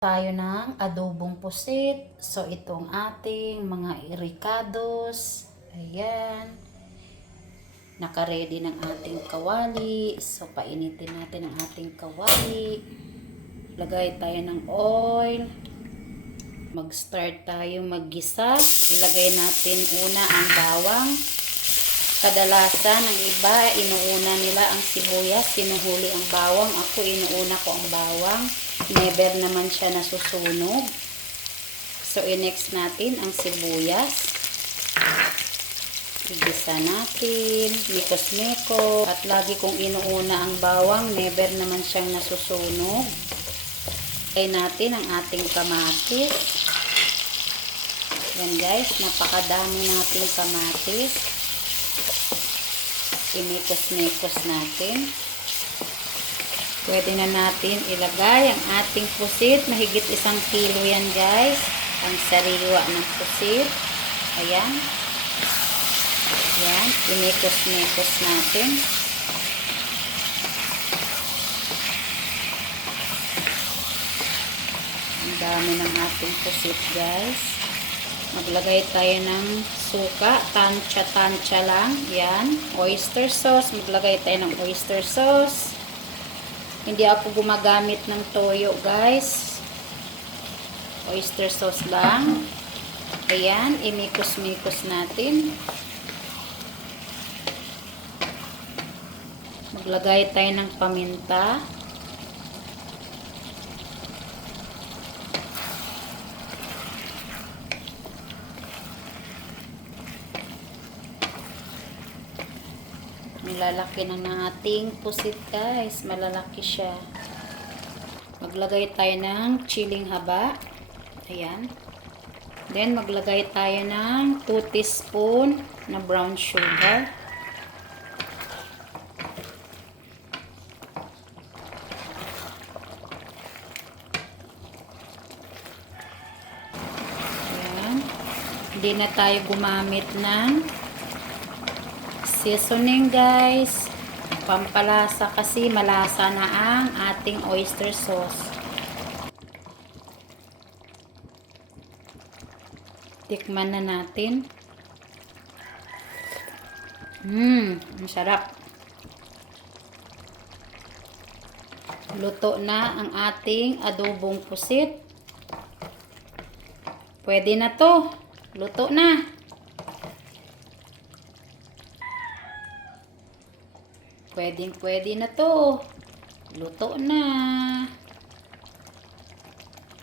Tayo ng adobong pusit. So, itong ating mga ricados. Ayan. Naka-ready ng ating kawali. So, painitin natin ang ating kawali. Lagay tayo ng oil. Mag-start tayo maggisa. Ilagay natin una ang bawang. Kadalasan, ang iba, inuuna nila ang sibuyas, sinuhuli ang bawang. Ako, inuuna ko ang bawang. Never naman siya nasusunog. So, i-next natin ang sibuyas. Igisa natin, mikos-miko. At lagi kong inuuna ang bawang, never naman siyang nasusunog. Ilagay natin ang ating kamatis. Yan guys, napakadami nating kamatis. Imikos-mikos natin. Pwede na natin ilagay ang ating pusit. Mahigit 1 kilo yan guys. Ang sariwa ng pusit. Ayan. Ayan. Imikos-mikos natin. Ang dami ng ating pusit guys. Maglagay tayo ng suka, tansya-tansya lang. Yan, oyster sauce. Maglagay tayo ng oyster sauce. Hindi ako gumagamit ng toyo, guys. Oyster sauce lang. Ayan, imikos-mikos natin. Maglagay tayo ng paminta. Malalaki na ng ating pusit guys. Malalaki siya. Maglagay tayo ng chiling haba. Ayan. Then maglagay tayo ng 2 teaspoon na brown sugar. Ayan. Hindi na tayo gumamit ng seasoning guys, pampalasa kasi malasa na ang ating oyster sauce. Tikman na natin. Ang sarap. Luto na ang ating adobong pusit. Pwede na to. Luto na. Pwede na to. Luto na.